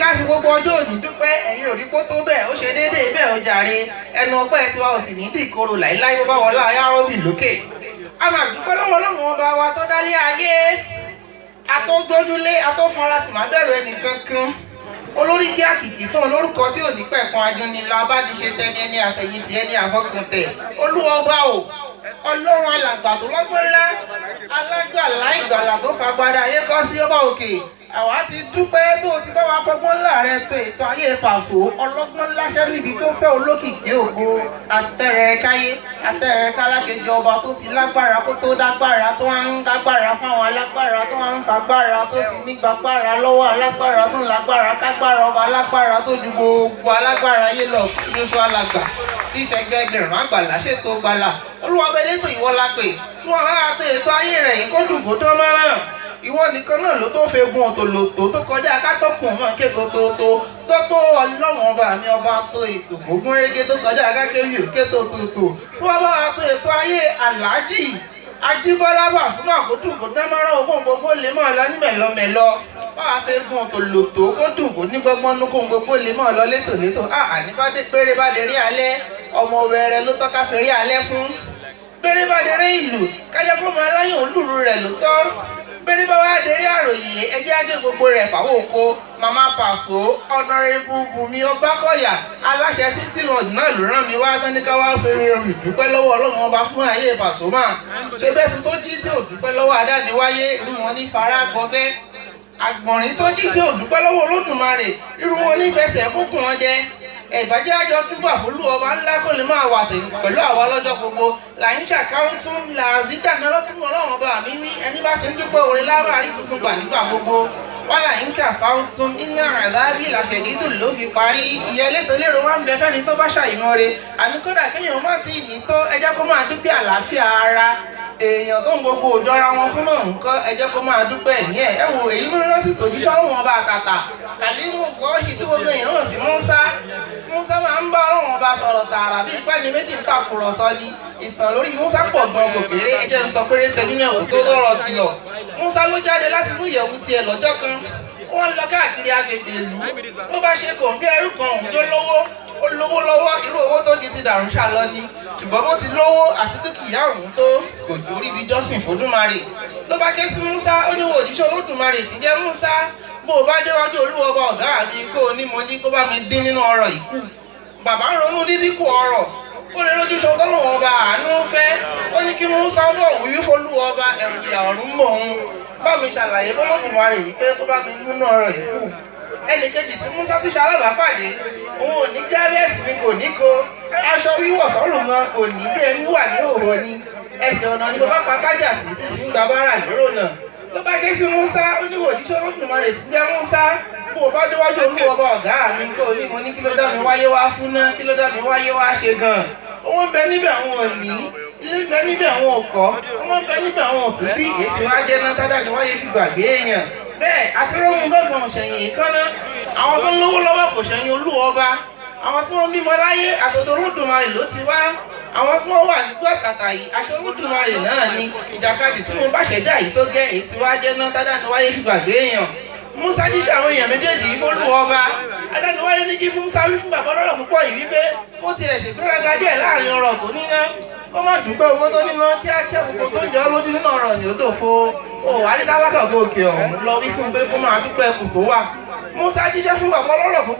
ká fi gbogbo ọjọ́ òní dúpẹ́ ẹ̀yin ò rí kó tó bẹ́ẹ̀ ó ṣe déédéé bẹ́ẹ̀ ó jàre ẹnu ọpẹ́ tiwa ò sì ní dìkorò láíláí bó bá wọlé ayárọ́bì lókè. a máa dúpẹ́ lọ́wọ́ Ọlọ́run ọba wa tó dálé ayé atógbójúlé atófarasì má bẹ̀rù ẹnì kankan olórí jẹ́ àkìkì tán lórúkọ tí ò ní pẹ̀kan ajúnilá abániṣe tẹni ẹni àfẹ̀yìntì ẹni àfọkàntẹ̀ Olúwa ọba o Ọlọ́run alàgbà tó lọ́gbọ́n ńlá alágbàlá ìgbàlà tó fagbada ayé kọ́ sí ọba òkè àwa ti dúpẹ́ tó ti bá wa fọgbọ́n ńlá rẹ tó ètò ayé Pàṣọ ọlọ́gbọ́n ńlá ṣẹ́ríbi tó fẹ́ olókìkí ògo àtẹ̀rẹ̀káyé àtẹ̀rẹ̀kálákejì ọba tó ti lágbára kó tó dágbára tó ń dágbára fáwọn alágbára tó ń fagbára tó ti nígbàgbára lọ́wọ́ alágbára tó ń lágbára kágbára ọba alágbára tó ju gbogbo alágbára ayé lọ lóṣù alàgbà tí tẹgbẹgbẹ̀rún àgbàlá ṣètò gbàlà Olúwa elétò ìwọ la pè fún àwọn àti ètò ayé rẹ̀ yìí kó dùn kó tán mọ́ràn ìwọ nìkan náà ló tó fẹ́ gun òtòlótò tó kọjá akátọ́kùn mọ́ kéko tó Ọlọ́run ọba mi ọba tó ètò ògún régé tó kọjá akákéwì òkè tó fún ọba àti ètò ayé Àlàájì Ajíbọ́lá Pasuma kó dùn kó tán mọ́ràn ogún gbogbo lè mọ́ ọ lọ ní mẹ̀lọmẹ̀lọ báwa fẹ́ gun òtòlótò kó dùn kó ní gbọ́gbọ́n nú kóhun gbogbo lè mọ́ ọ lọ létòlétò àníbádé péré bá dé rí alẹ́ ọmọ wẹrẹ ló tọ́ka fẹ́ rí alẹ́ fún bẹ́rẹ̀ bá déré ìlú kájọ fún ọmọ aláyàn olùrù rẹ̀ ló tọ́ bẹ́rẹ̀ bá wá déré àròyé ẹjẹ́ adé gbogbo rẹ̀ fàwọ́ oko màmá Pàṣọ ọ̀nàrẹ́bù Bùnmi Ọbákọ̀yà aláṣẹ City Lodge náà ló rán mi wá sáníká wá fẹ́rẹ̀ rì dúpẹ́ lọ́wọ́ Ọlọ́run ọba fún ayé Pasuma ṣe bẹ́sùn tó jí tí ò dúpẹ́ lọ́wọ́ adániwáyé irú wọn ní fara gbọgbẹ́ àgbọ̀nrín tó jí tí ò dúpẹ́ lọ́wọ́ Olódùmarè irú wọn ní fẹsẹ̀ fúnkùn wọn jẹ ìbàjẹ́ àjọ túbọ̀ fúlù ọba ńlá kò lè máa wà pẹ̀lú àwa lọ́jọ́ gbogbo làyín ṣàkáwọ́ tún làzídà náà lọ́kùnrin Ọlọ́run ọba mi wí ẹni bá ti ń dúpẹ́ orin láwárí tuntun gbà nígbà gbogbo wọn làyín ṣàkáwọ́ tún iná àdábì làṣẹ̀dídù ló fi parí ìyẹlé tó lérò wá ń bẹ fẹ́ni tó bá ṣàìmọ́ re àní kódà kéèyàn má ti yìn tó ẹ jẹ́ kó máa dúpẹ́ àlàáfíà ara èèyàn tó ń gbogbo òjọra wọn fún náà nǹkan ẹ jẹ́ kó máa dúpẹ́ ẹ̀yìn ẹ̀ ẹ wo èyí lórí lọ́sì tó jíṣọ́ lóhùn ọba àkàtà kàlímù gbọ́ọ̀hì tí gbogbo èèyàn hàn sí Músá máa ń bá Ọlọ́run ọba sọ̀rọ̀ tààrà bí ipá ni méjì ń tàkùrọ̀sọ ni ìtàn lórí Músá pọ̀ gan gòkèrè ẹ jẹ́ ń sọ péré tẹ́jú náà kò tó lọ́rọ̀ kìlọ̀ Músá ló jáde láti inú ìyẹ̀wù tiẹ̀ lọ́jọ́ kan wọ́n lọ káàkiri agbègbè ìlú ló bá ṣe kòǹgẹ́ ẹrú kan òun tó lówó ó lówó lọ́wọ́ irú owó tó di ti dàrú ṣàlọ́ ni ṣùgbọ́n bó ti lówó àti dúkìá òun tó kò ju orí ibi jọ́sìn f'Olódùmarè ló bá ké sí Músá ó ní wo òjíṣẹ́ Olódùmarè ti jẹ́ Músá bó o bá déwájú Olúwa ọba ọ̀gá mi kó o ní mo ní kó bá mi dín nínú ọrọ̀ ìkú bàbá ń ronú dídínkù ọrọ̀ ó lè lójú sọ tọ́lọ̀ ọba àánú fẹ́ ó ní kí Músá bọ̀ wí f'Olúwa ọba ẹ̀rù ìyà ọ̀run mọ̀ òun bá mi ṣàlàyé f'Olódùmarè yìí pé kó bá mi nínú ọrọ̀ ìkú ẹnì kejì tí Músá ti ṣalábàápàdé òun ò ní jábẹ́ẹ̀sì ni kò ní ko aṣọ wíwọ̀ sọ́rùn gan kò ní bí ẹni wà ní òhò ni ẹsẹ̀ ọ̀nà ni bàbá pa kájà sí tí sì ń gba bára lérò náà ló bá ké sí Músá ó ní òjíṣẹ́ Olódùmarè ti jẹ́ Músá bó o bá déwájú Olúwa ọba ọ̀gá mi kó o ní mo ní kí ló dá mi wáyé wá fún náà kí ló dá mi wáyé wá ṣe gan owó ń bẹ níbẹ̀ àwọn òní ilé ń bẹ níbẹ̀ àwọn òkọ́ ọmọ ń bẹ níbẹ̀ àwọn òtún bí ètò ajẹ́ náà tá dáni wáyé fi gbàgbé èèyàn bẹ́ẹ̀ àti rómù gbọ̀ngàn òṣèyìn ìkànnà àwọn tó ń lówó lọ́wọ́ kò ṣẹ̀yìn Olúwa ọba àwọn tí wọ́n bímọ láyé àtọ̀dọ̀ Olódùmarè ló ti wá àwọn tí wọ́n wà nígbà àtàtà yìí aṣọ Olódùmarè náà ni ìjàkadì tí mo bá ṣẹ̀dá yìí tó jẹ́ èyí tí wá jẹ́ náà tá dáni wáyé fi gbàgbé èèyàn Músá jíṣẹ́ àwọn èèyàn méjèèjì yìí f'Olúwa ọba adániwáyé ní kí fún Músá wí fún bàbá ọlọ́rọ̀ púpọ̀ yìí wípé ó tilẹ̀ ṣègbéraga díẹ̀ láàrin ọrọ̀ tó níná kó má dúpẹ́ owó tó níná kíákíá gbogbo tó ń jọ lójú nínú ọrọ̀ ní odò fo àrídálákà gòkè ọ̀hún lọ wí fún pé kó máa dúpẹ́ kù tó wà Músá jíṣẹ́ fún bàbá ọlọ́rọ̀ púpọ̀